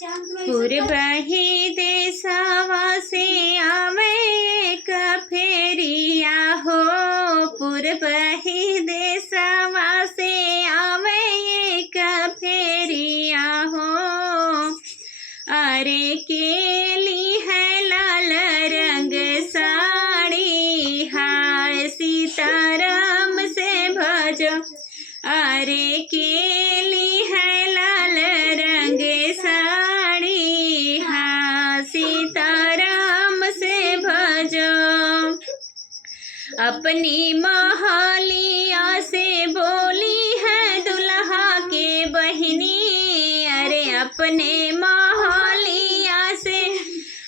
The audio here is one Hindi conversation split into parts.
पूर्वही देशवा से आवे एक फेरिया हो, पूर्वही देशवा से आवे एक फेरिया हो। अरे केली है लाल रंग साड़ी, हाय सीताराम से भजो। अरे केली है लाल रंग साड़ी, हाँ सीताराम से भजो। अपनी महलिया से बोली है दुल्हा के बहिनी, अरे अपने महलिया से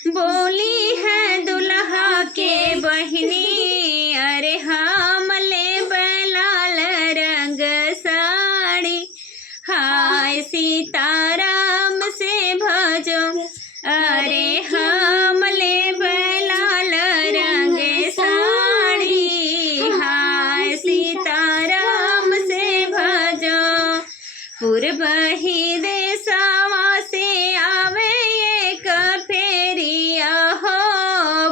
बोली है दुल्हा के बहिनी। अरे हम ले लाल रंग साड़ी, हाय सीताराम से भजो। अरे हम ले लाल रंग साड़ी, हाय सीताराम से भजो। पूर्वही देशवा से आवे एक फेरिया हो,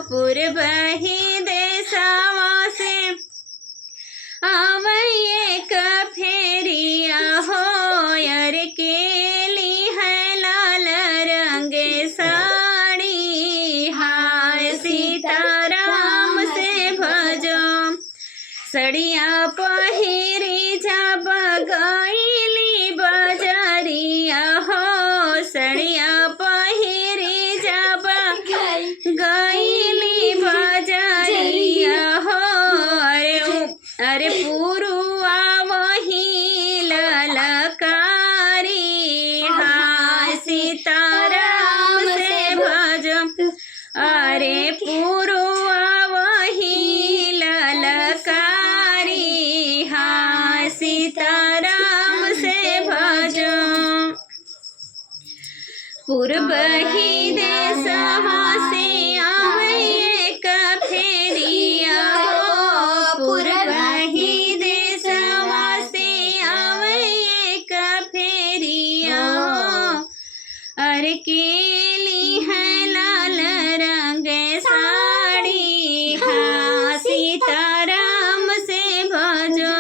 पूर्वही देशवा से आवे एक फेरिया हो। अरे केली है लाल रंग साड़ी, हाय सीताराम से भजो। सड़िया पहिरी जब गईली बजरिया हो, सड़िया पहिरी जब गईली बजरिया हो। अरे पुरुआ वही ललकारी, हाय सीताराम से भजो। अरे पुरुआ वही ललकारी, हाय सीताराम से भजो। पूर्वही देशवा से आवे एक फेरिया हो, पूर्वही देशवा से आवे एक फेरिया हो। अरे केली है लाल रंग साड़ी, हाँ सीताराम से भजो।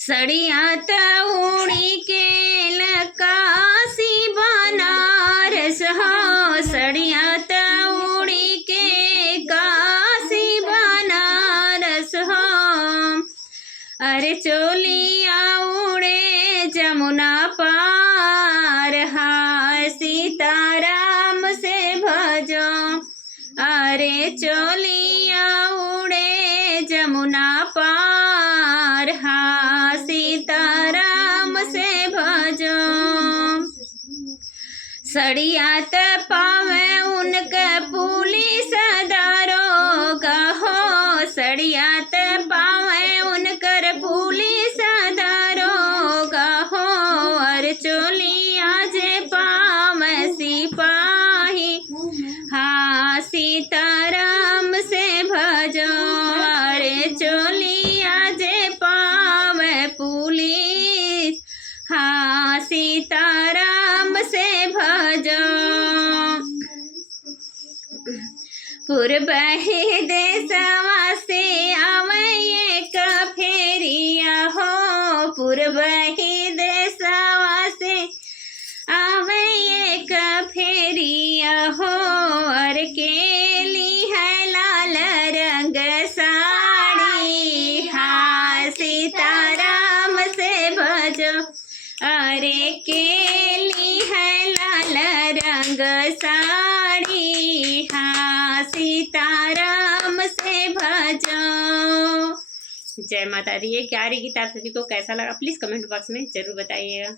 सड़िया तउड़ी के लकासी बनारस हो, सड़िया तउड़ी के काशी बनारस हो। अरे चोलिया उड़े जमुना पार, हाय सीताराम से भजो। अरे चोलिया उड़े जमुना पार, हाँ सीताराम से भजो। सड़िया पावे उनके पुलिस दारोगा हो, सड़िया पावे उनकर पुलिस दारोगा हो। और चोलिया जे पावे सिपाही, हाँ सीताराम से भजो। अरे चोलिया जे पावे पुलिस, हाँ सीताराम से भजो। पूर्वही देशवा से आवे एक फेरिया हो, पूर्वही देशवा से आवे एक फेरिया हो। अरे केली है लाल रंग साड़ी, हाँ सीताराम से भजो। अरे केली है लाल रंग साड़ी, हाँ सीताराम से भजो। जय माता दी। ये 11वीं किताब सभी को कैसा लगा प्लीज़ कमेंट बॉक्स में ज़रूर बताइएगा।